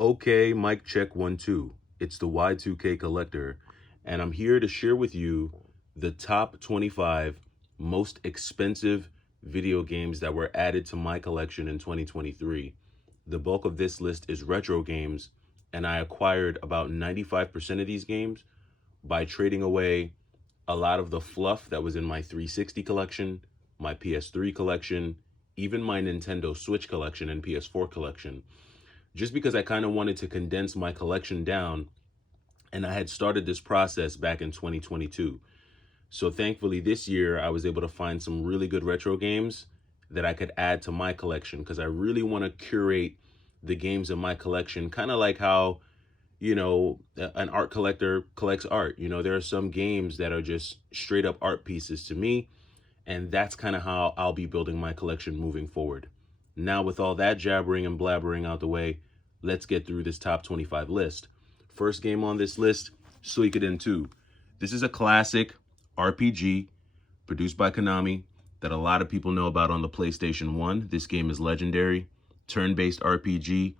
Okay, mic check 1 2. It's the Y2K Collector, and I'm here to share with you the top 25 most expensive video games that were added to my collection in 2023. The bulk of this list is retro games, and I acquired about 95% of these games by trading away a lot of the fluff that was in my 360 collection, my PS3 collection, even my Nintendo Switch collection and PS4 collection, just because I kind of wanted to condense my collection down. And I had started this process back in 2022. So thankfully, this year, I was able to find some really good retro games that I could add to my collection because I really want to curate the games in my collection, kind of like how, an art collector collects art. There are some games that are just straight up art pieces to me. And that's kind of how I'll be building my collection moving forward. Now, with all that jabbering and blabbering out the way, let's get through this top 25 list. First game on this list, Suikoden 2. This is a classic RPG produced by Konami that a lot of people know about on the PlayStation 1. This game is legendary, turn-based RPG,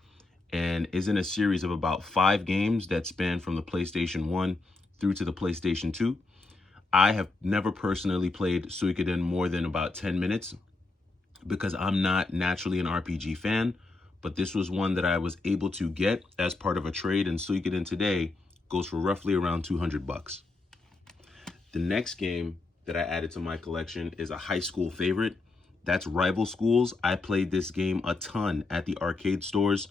and is in a series of about 5 games that span from the PlayStation 1 through to the PlayStation 2. I have never personally played Suikoden more than about 10 minutes because I'm not naturally an RPG fan, but this was one that I was able to get as part of a trade, and Suikoden today goes for roughly around 200 bucks. The next game that I added to my collection is a high school favorite. That's Rival Schools. I played this game a ton at the arcade stores.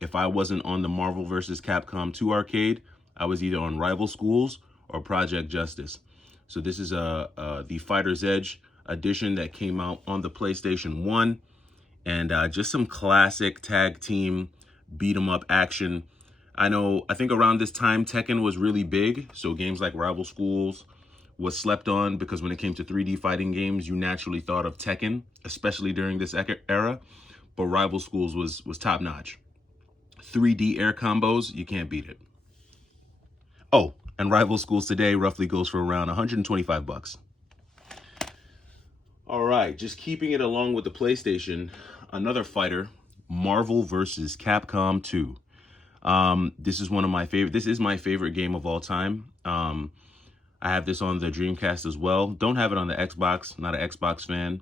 If I wasn't on the Marvel vs. Capcom 2 arcade, I was either on Rival Schools or Project Justice. So this is the Fighter's Edge edition that came out on the PlayStation 1. And just some classic tag team beat 'em up action. I think around this time, Tekken was really big. So games like Rival Schools was slept on because when it came to 3D fighting games, you naturally thought of Tekken, especially during this era. But Rival Schools was top notch. 3D air combos, you can't beat it. Oh, and Rival Schools today roughly goes for around 125 bucks. All right, just keeping it along with the PlayStation, another fighter, Marvel vs. Capcom 2. This is one of my favorite. This is my favorite game of all time. I have this on the Dreamcast as well. Don't have it on the Xbox. Not an Xbox fan.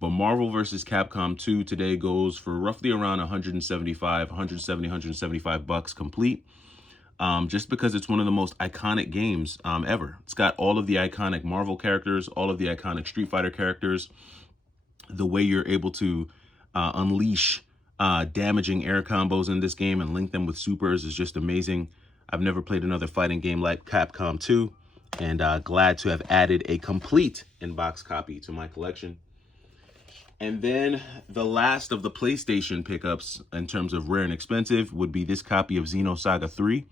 But Marvel vs. Capcom 2 today goes for roughly around 175 bucks complete. Just because it's one of the most iconic games ever. It's got all of the iconic Marvel characters, all of the iconic Street Fighter characters. The way you're able to unleash damaging air combos in this game and link them with supers is just amazing. I've never played another fighting game like Capcom 2, and glad to have added a complete in-box copy to my collection. And then the last of the PlayStation pickups in terms of rare and expensive would be this copy of Xenosaga 3.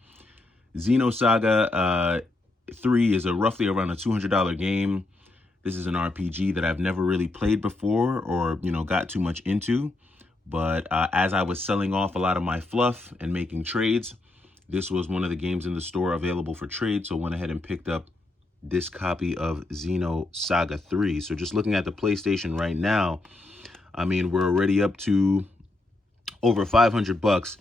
Xenosaga 3 is roughly around a $200 game. This is an RPG that I've never really played before or, got too much into. But as I was selling off a lot of my fluff and making trades, this was one of the games in the store available for trade. So I went ahead and picked up this copy of Xenosaga 3. So just looking at the PlayStation right now, we're already up to over 500 bucks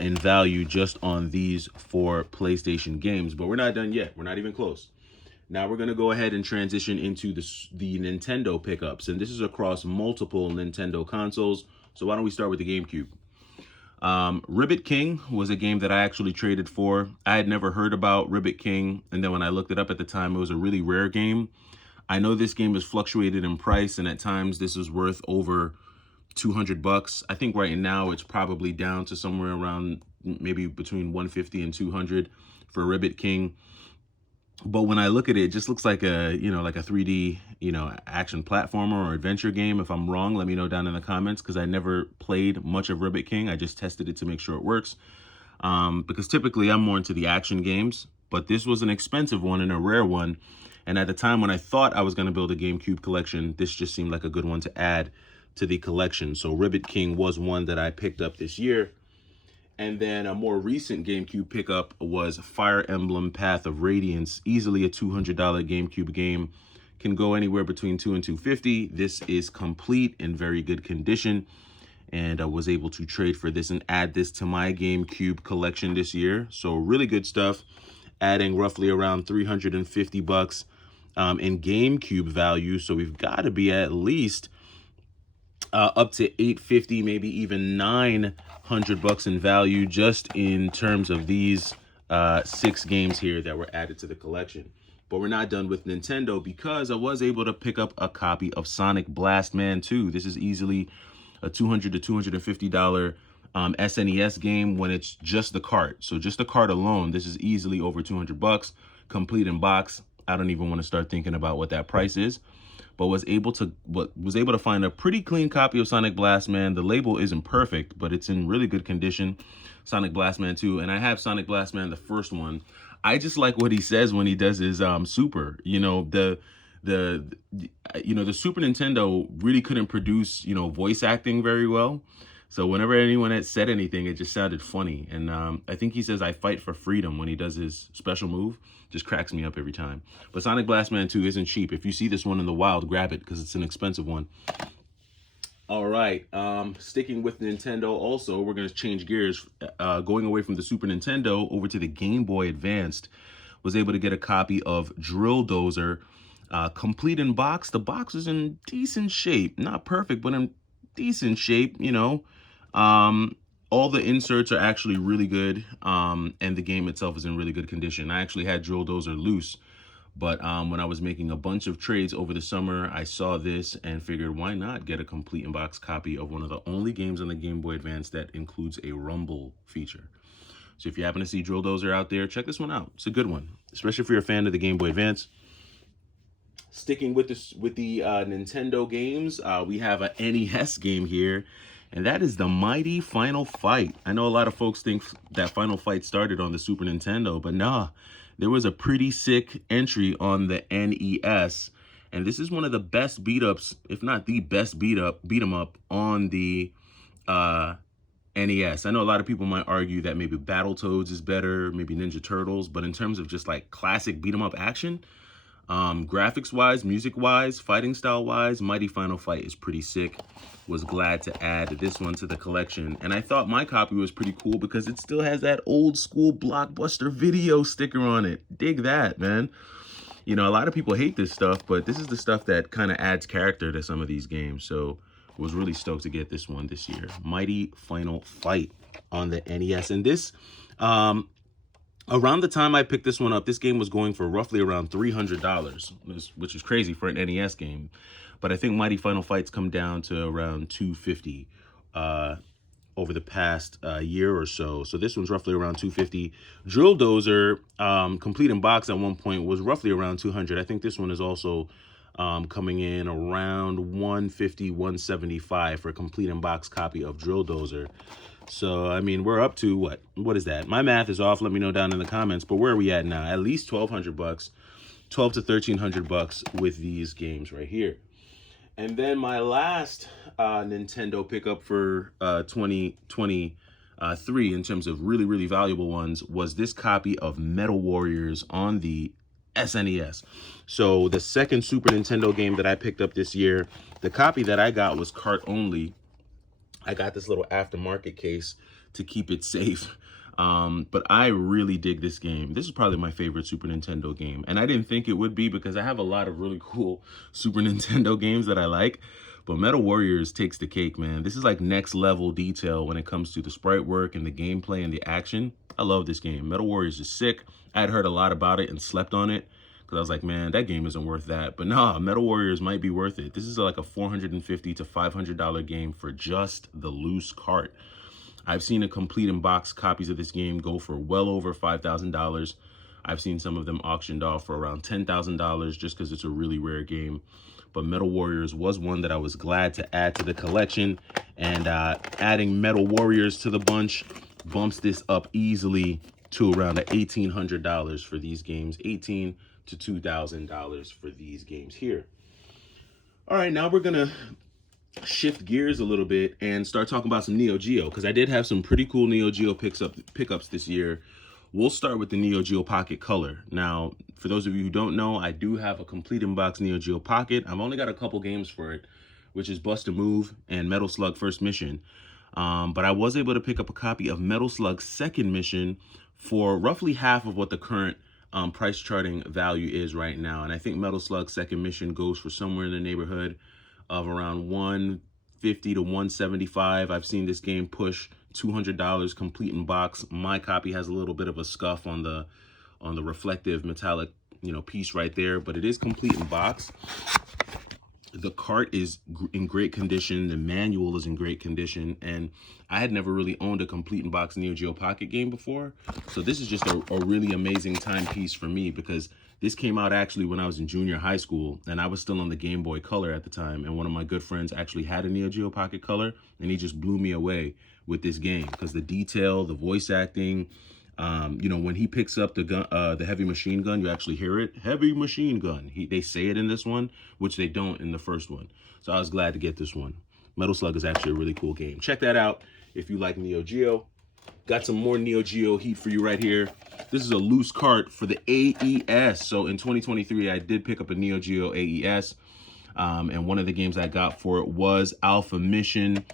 in value just on these 4 PlayStation games. But we're not done yet. We're not even close. Now we're going to go ahead and transition into the Nintendo pickups. And this is across multiple Nintendo consoles. So why don't we start with the GameCube? Ribbit King was a game that I actually traded for. I had never heard about Ribbit King, and then when I looked it up at the time, it was a really rare game. I know this game has fluctuated in price, and at times this is worth over 200 bucks. I think right now it's probably down to somewhere around maybe between 150 and 200 for Ribbit King. But when I look at it, it just looks like a 3D, action platformer or adventure game. If I'm wrong, let me know down in the comments because I never played much of Ribbit King. I just tested it to make sure it works. Because typically I'm more into the action games, but this was an expensive one and a rare one. And at the time when I thought I was going to build a GameCube collection, this just seemed like a good one to add to the collection. So Ribbit King was one that I picked up this year. And then a more recent GameCube pickup was Fire Emblem Path of Radiance, easily a $200 GameCube game. Can go anywhere between $200 and $250. This is complete in very good condition. and I was able to trade for this and add this to my GameCube collection this year. So really good stuff, adding roughly around 350 bucks in GameCube value. So we've got to be at least up to 850, maybe even 900 bucks in value just in terms of these 6 games here that were added to the collection. But we're not done with Nintendo, because I was able to pick up a copy of Sonic Blast Man 2. This is easily a $200 to $250 SNES game when it's just the cart. So just the cart alone, this is easily over 200 bucks, complete in box. I don't even want to start thinking about what that price is. But was able to find a pretty clean copy of Sonic Blast Man. The label isn't perfect, but it's in really good condition. Sonic Blast Man 2, and I have Sonic Blast Man, the first one. I just like what he says when he does his super. You know, the Super Nintendo really couldn't produce, voice acting very well. So whenever anyone had said anything, it just sounded funny. And I think he says, "I fight for freedom," when he does his special move. Just cracks me up every time. But Sonic Blast Man 2 isn't cheap. If you see this one in the wild, grab it, because it's an expensive one. All right, sticking with Nintendo also, we're going to change gears, going away from the Super Nintendo over to the Game Boy Advanced. Was able to get a copy of Drill Dozer, complete in box. The box is in decent shape. Not perfect, but in decent shape, all the inserts are actually really good, and the game itself is in really good condition. I actually had Drill Dozer loose, but when I was making a bunch of trades over the summer, I saw this and figured, why not get a complete in-box copy of one of the only games on the Game Boy Advance that includes a rumble feature. So if you happen to see Drill Dozer out there, check this one out. It's a good one, especially if you're a fan of the Game Boy Advance. Sticking with the Nintendo games, we have an NES game here, and that is the mighty Final Fight. I know a lot of folks think that Final Fight started on the Super Nintendo, but nah, there was a pretty sick entry on the NES, and this is one of the best beat-ups, if not the best beat 'em up on the NES. I know a lot of people might argue that maybe Battletoads is better, maybe Ninja Turtles, but in terms of just like classic beat 'em up action, graphics wise, music wise, fighting style wise, Mighty Final Fight is pretty sick. Was glad to add this one to the collection, and I thought my copy was pretty cool because it still has that old school Blockbuster Video sticker on it. Dig that, man. A lot of people hate this stuff, but this is the stuff that kind of adds character to some of these games. So was really stoked to get this one this year. Mighty Final Fight on the NES. And this, around the time I picked this one up, this game was going for roughly around $300, which is crazy for an NES game. But I think Mighty Final Fight's come down to around $250 over the past year or so. So this one's roughly around $250. Drill Dozer, complete in box at one point, was roughly around $200. I think this one is also coming in around $150, $175 for a complete in box copy of Drill Dozer. So, I mean, we're up to what is that? My math is off. Let me know down in the comments. But where are we at now? At least 1,200 bucks, 12 to 1,300 bucks with these games right here. And then my last Nintendo pickup for 2023 in terms of really, really valuable ones was this copy of Metal Warriors on the SNES. So the second Super Nintendo game that I picked up this year, the copy that I got was cart only. I got this little aftermarket case to keep it safe. But I really dig this game. This is probably my favorite Super Nintendo game. And I didn't think it would be because I have a lot of really cool Super Nintendo games that I like. But Metal Warriors takes the cake, man. This is like next level detail when it comes to the sprite work and the gameplay and the action. I love this game. Metal Warriors is sick. I had heard a lot about it and slept on it because I was like, man, that game isn't worth that. But nah, Metal Warriors might be worth it. This is like a $450 to $500 game for just the loose cart. I've seen a complete in box copies of this game go for well over $5,000. I've seen some of them auctioned off for around $10,000 just because it's a really rare game. But Metal Warriors was one that I was glad to add to the collection. And adding Metal Warriors to the bunch bumps this up easily to around $1,800 for these games. $1,800 to $2,000 for these games here. All right, now we're going to shift gears a little bit and start talking about some Neo Geo, because I did have some pretty cool Neo Geo pickups this year. We'll start with the Neo Geo Pocket Color. Now, for those of you who don't know, I do have a complete in-box Neo Geo Pocket. I've only got a couple games for it, which is Bust a Move and Metal Slug First Mission. But I was able to pick up a copy of Metal Slug Second Mission for roughly half of what the current price charting value is right now. And I think Metal Slug Second Mission goes for somewhere in the neighborhood of around 150 to 175. I've seen this game push $200 complete in box. My copy has a little bit of a scuff on the reflective metallic, piece right there, but it is complete in box. The cart is in great condition. The manual is in great condition. And I had never really owned a complete in box Neo Geo Pocket game before. So this is just a really amazing timepiece for me, because this came out actually when I was in junior high school, and I was still on the Game Boy Color at the time. And one of my good friends actually had a Neo Geo Pocket Color, and he just blew me away with this game because the detail, the voice acting, when he picks up the gun, the heavy machine gun, you actually hear it, heavy machine gun. They say it in this one, which they don't in the first one. So I was glad to get this one. Metal Slug is actually a really cool game. Check that out if you like Neo Geo. Got some more Neo Geo heat for you right here. This is a loose cart for the AES. So in 2023, I did pick up a Neo Geo AES. And one of the games I got for it was Alpha Mission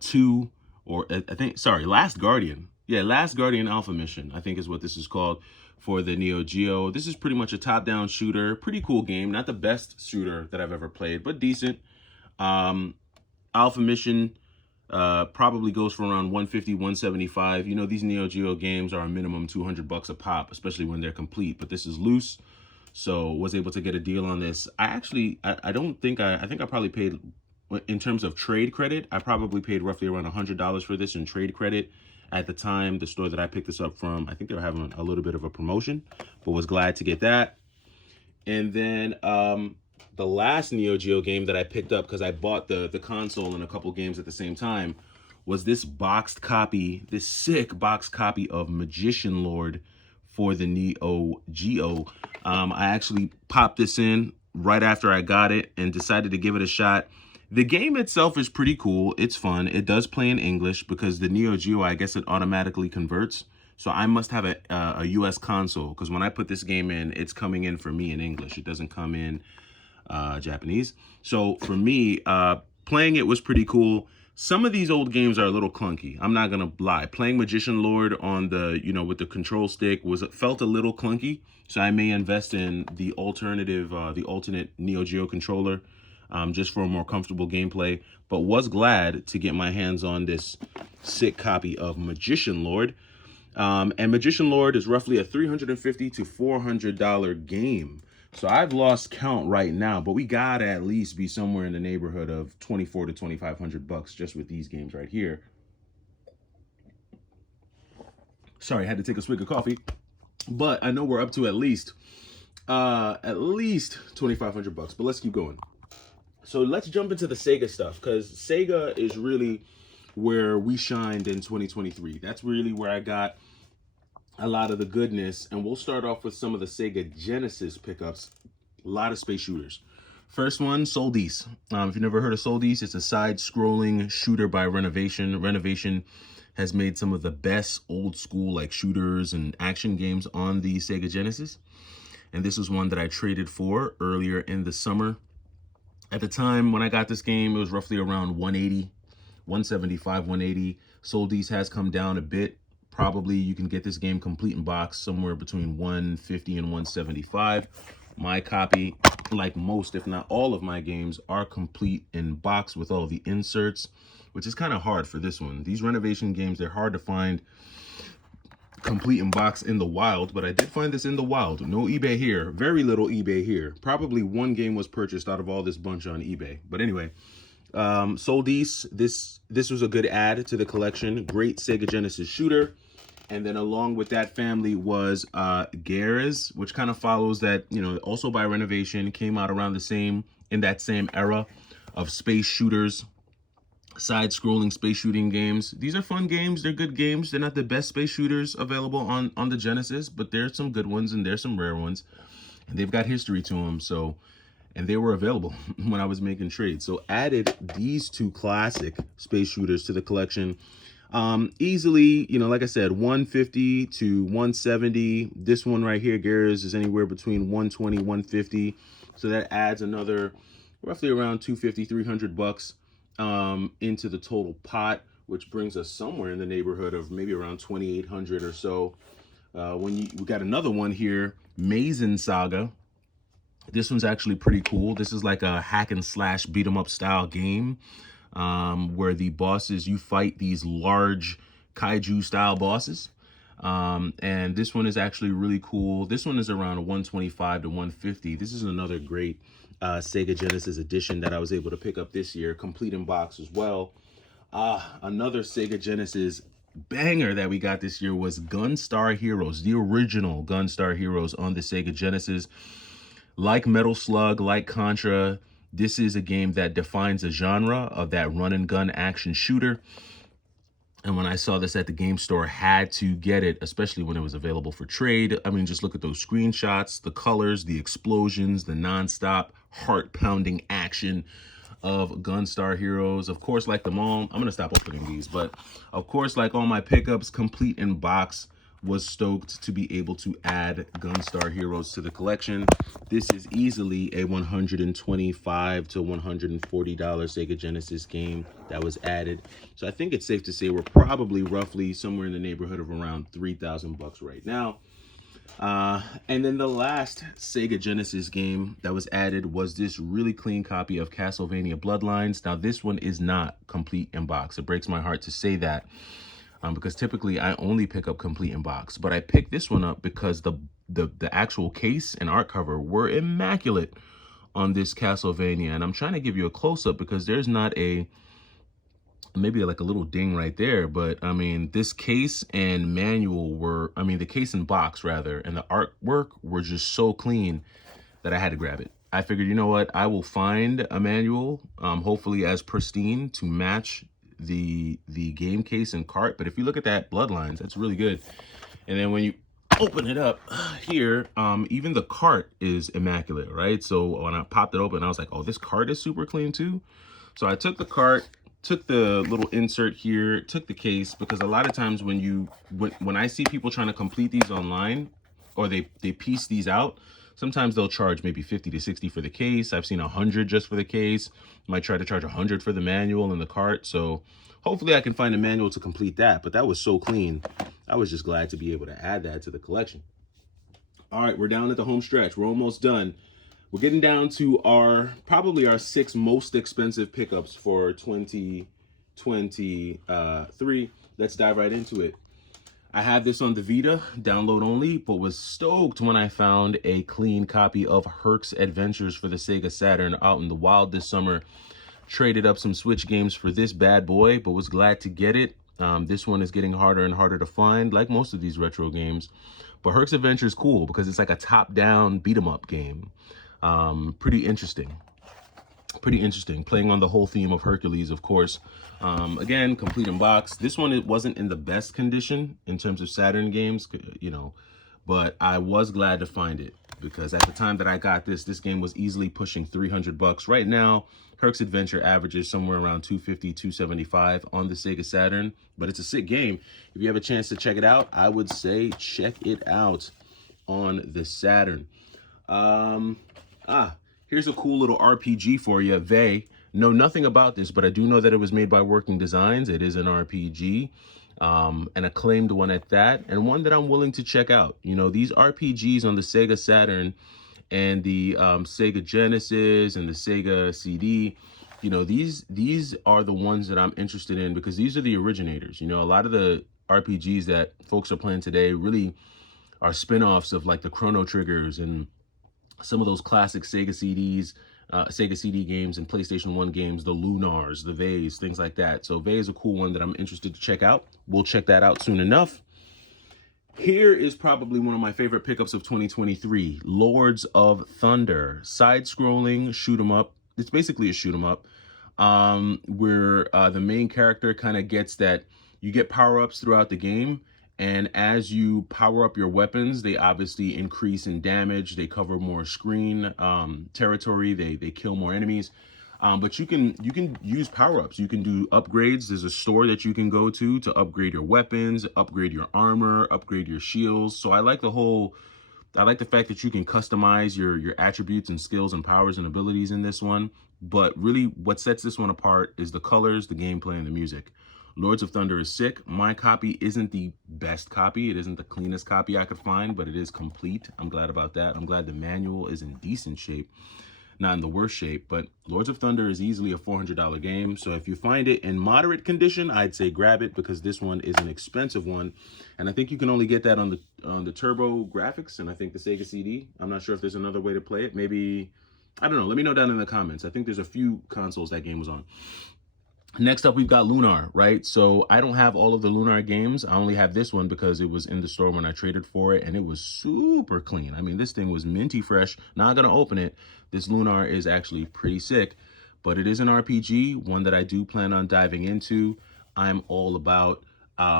2, or Last Guardian. Yeah, Last Guardian Alpha Mission, I think is what this is called, for the Neo Geo. This is pretty much a top-down shooter. Pretty cool game. Not the best shooter that I've ever played, but decent. Alpha Mission probably goes for around 150, 175. These Neo Geo games are a minimum $200 a pop, especially when they're complete. But this is loose, so was able to get a deal on this. I think I probably paid, in terms of trade credit, I probably paid roughly around $100 for this in trade credit. At the time, the store that I picked this up from, I think they were having a little bit of a promotion, but was glad to get that. And then the last Neo Geo game that I picked up, because I bought the console and a couple games at the same time, was this sick boxed copy of Magician Lord for the Neo Geo. I actually popped this in right after I got it and decided to give it a shot. The game itself is pretty cool. It's fun. It does play in English because the Neo Geo, I guess it automatically converts. So I must have a US console, because when I put this game in, it's coming in for me in English. It doesn't come in Japanese. So for me, playing it was pretty cool. Some of these old games are a little clunky. I'm not gonna lie. Playing Magician Lord on the, with the control stick felt a little clunky. So I may invest in the alternate Neo Geo controller, just for a more comfortable gameplay. But was glad to get my hands on this sick copy of Magician Lord. And Magician Lord is roughly a $350 to $400 game. So I've lost count right now, but we gotta at least be somewhere in the neighborhood of $2,400 to $2,500 just with these games right here. Sorry, I had to take a swig of coffee, but I know we're up to at least $2,500. But let's keep going. So let's jump into the Sega stuff, because Sega is really where we shined in 2023. That's really where I got a lot of the goodness. And we'll start off with some of the Sega Genesis pickups. A lot of space shooters. First one, Soldice. If you've never heard of Soldice, it's a side-scrolling shooter by Renovation. Renovation has made some of the best old school shooters and action games on the Sega Genesis. And this was one that I traded for earlier in the summer. At the time when I got this game, it was roughly around 180, 175, 180. Soldice has come down a bit. Probably you can get this game complete in box somewhere between 150 and 175. My copy, like most, if not all of my games, are complete in box with all the inserts, which is kind of hard for this one. These Renovation games, they're hard to find complete in box in the wild, but I did find this in the wild. No eBay here, very little eBay here. Probably one game was purchased out of all this bunch on eBay. But anyway, Soldice, this was a good add to the collection. Great Sega Genesis shooter. And then along with that family was Gears, which kind of follows that, also by Renovation, came out around in that same era of space shooters, side-scrolling space shooting games. These are fun games. They're good games. They're not the best space shooters available on the Genesis, but there's some good ones and there's some rare ones. And they've got history to them, and they were available when I was making trades. So added these two classic space shooters to the collection. Easily, like I said, 150 to 170. This one right here, Gears, is anywhere between 120, 150. So that adds another roughly around $250, $300. into the total pot, which brings us somewhere in the neighborhood of maybe around 2,800 or so. We got another one here, Mazen Saga. This one's actually pretty cool. This is like a hack and slash beat 'em up style game, where the bosses, you fight these large kaiju style bosses. And this one is actually really cool. This one is around 125 to 150. This is another great Sega Genesis edition that I was able to pick up this year, complete in box as well. Another Sega Genesis banger that we got this year was Gunstar Heroes, the original Gunstar Heroes on the Sega Genesis. Like Metal Slug, like Contra, this is a game that defines a genre of that run and gun action shooter. And when I saw this at the game store, had to get it, especially when it was available for trade. I mean, just look at those screenshots, the colors, the explosions, the nonstop heart-pounding action of Gunstar Heroes. Of course, like them all, I'm going to stop opening these, but of course, like all my pickups, complete in box, was stoked to be able to add Gunstar Heroes to the collection. This is easily a $125 to $140 Sega Genesis game that was added. So I think it's safe to say we're probably roughly somewhere in the neighborhood of around 3,000 bucks right now. And then the last Sega Genesis game that was added was this really clean copy of Castlevania Bloodlines. Now, this one is not complete in box. It breaks my heart to say that, because typically I only pick up complete in box. But I picked this one up because the actual case and art cover were immaculate on this Castlevania. And I'm trying to give you a close-up because there's not a, maybe like a little ding right there, but I mean, this case and manual were, I mean, the case and box rather, and the artwork were just so clean that I had to grab it. I figured, you know what, I will find a manual, hopefully as pristine to match the game case and cart. But if you look at that Bloodlines, that's really good. And then when you open it up here, even the cart is immaculate, right? So when I popped it open, I was like, oh, this cart is super clean too. So I took the cart, took the little insert here, took the case, because a lot of times when I see people trying to complete these online, or they piece these out, sometimes they'll charge maybe 50 to 60 for the case. I've seen 100 just for the case. Might try to charge 100 for the manual and the cart. So hopefully I can find a manual to complete that. But that was so clean. I was just glad to be able to add that to the collection. All right, we're down at the home stretch. We're almost done. We're getting down to probably our 6 most expensive pickups for 2023. Let's dive right into it. I have this on the Vita, download only, but was stoked when I found a clean copy of Herc's Adventures for the Sega Saturn out in the wild this summer. Traded up some Switch games for this bad boy, but was glad to get it. This one is getting harder and harder to find, like most of these retro games. But Herc's Adventure is cool because it's like a top-down beat-em-up game. Pretty interesting. Playing on the whole theme of Hercules, of course. Again, complete in box. This one, it wasn't in the best condition in terms of Saturn games, you know, but I was glad to find it because at the time that I got this game was easily pushing 300 bucks. Right now, Herc's Adventure averages somewhere around 250, 275 on the Sega Saturn, but it's a sick game. If you have a chance to check it out, I would say check it out on the Saturn. Here's a cool little RPG for you. They know nothing about this, but I do know that it was made by Working Designs. It is an RPG, an acclaimed one at that, and one that I'm willing to check out. You know, these RPGs on the Sega Saturn and the Sega Genesis and the Sega CD, you know, these are the ones that I'm interested in because these are the originators. You know, a lot of the RPGs that folks are playing today really are spin-offs of like the Chrono Triggers and some of those classic Sega CDs, Sega CD games and PlayStation 1 games, the Lunars, the Vays, things like that. So Vay is a cool one that I'm interested to check out. We'll check that out soon enough. Here is probably one of my favorite pickups of 2023, Lords of Thunder. Side-scrolling, shoot 'em up. It's basically a shoot 'em up, where the main character kind of gets that, you get power-ups throughout the game, and as you power up your weapons, they obviously increase in damage. They cover more screen territory. They kill more enemies. But you can use power-ups. You can do upgrades. There's a store that you can go to upgrade your weapons, upgrade your armor, upgrade your shields. So I like the whole I like the fact that you can customize your attributes and skills and powers and abilities in this one. But really what sets this one apart is the colors, the gameplay, and the music. Lords of Thunder is sick. My copy isn't the best copy. It isn't the cleanest copy I could find, but it is complete. I'm glad about that. I'm glad the manual is in decent shape, not in the worst shape. But Lords of Thunder is easily a $400 game. So if you find it in moderate condition, I'd say grab it, because this one is an expensive one. And I think you can only get that on the Turbo Graphics and I think the Sega CD. I'm not sure if there's another way to play it. Maybe, I don't know. Let me know down in the comments. I think there's a few consoles that game was on. Next up, we've got Lunar, right? So I don't have all of the Lunar games. I only have this one because it was in the store when I traded for it, and it was super clean. I mean, this thing was minty fresh. Not gonna open it. This Lunar is actually pretty sick, but it is an RPG, one that I do plan on diving into. I'm all about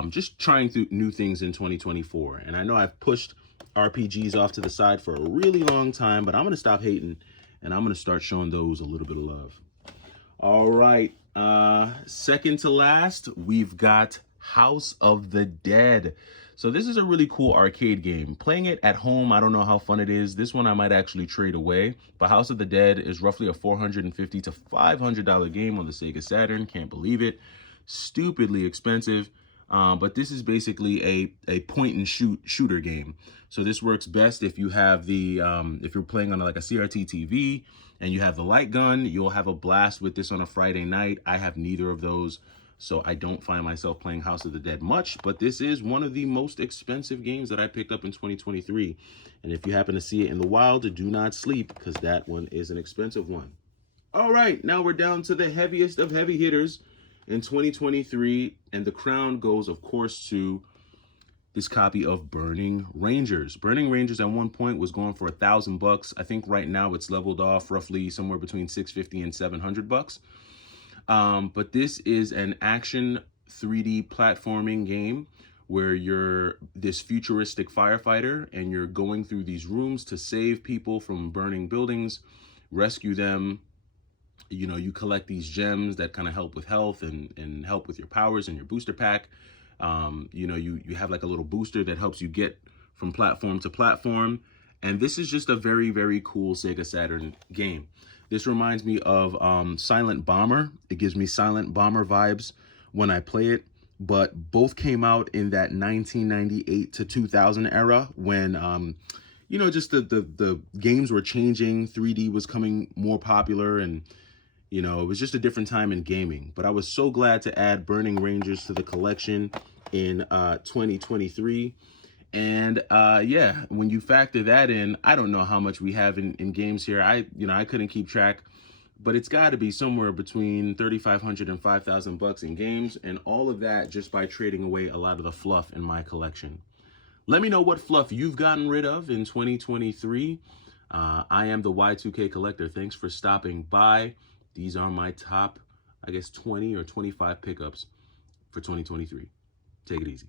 just trying new things in 2024. And I know I've pushed RPGs off to the side for a really long time, but I'm gonna stop hating, and I'm gonna start showing those a little bit of love. All right, second to last, we've got House of the Dead. So this is a really cool arcade game. Playing it at home, I don't know how fun it is. This one I might actually trade away. But House of the Dead is roughly a $450 to $500 game on the Sega Saturn. Can't believe it. Stupidly expensive. But this is basically a point and shooter game. So this works best if you have the if you're playing on like a CRT TV and you have the light gun. You'll have a blast with this on a Friday night. I have neither of those, so I don't find myself playing House of the Dead much. But this is one of the most expensive games that I picked up in 2023. And if you happen to see it in the wild, do not sleep, because that one is an expensive one. All right, now we're down to the heaviest of heavy hitters in 2023, and the crown goes, of course, to this copy of Burning Rangers. Burning Rangers at one point was going for $1,000. I think right now it's leveled off roughly somewhere between $650 and $700. But this is an action 3D platforming game where you're this futuristic firefighter and you're going through these rooms to save people from burning buildings, rescue them. You know, you collect these gems that kind of help with health and help with your powers and your booster pack. You know, you have like a little booster that helps you get from platform to platform. And this is just a very, very cool Sega Saturn game. This reminds me of Silent Bomber. It gives me Silent Bomber vibes when I play it. But both came out in that 1998 to 2000 era when, you know, just the games were changing. 3D was coming more popular, and you know, it was just a different time in gaming. But I was so glad to add Burning Rangers to the collection in 2023. And yeah, when you factor that in, I don't know how much we have in games here. I couldn't keep track, but it's got to be somewhere between $3,500 and $5,000 in games, and all of that just by trading away a lot of the fluff in my collection. Let me know what fluff you've gotten rid of in 2023. I am the Y2K Collector. Thanks for stopping by. These are my top, I guess, 20 or 25 pickups for 2023. Take it easy.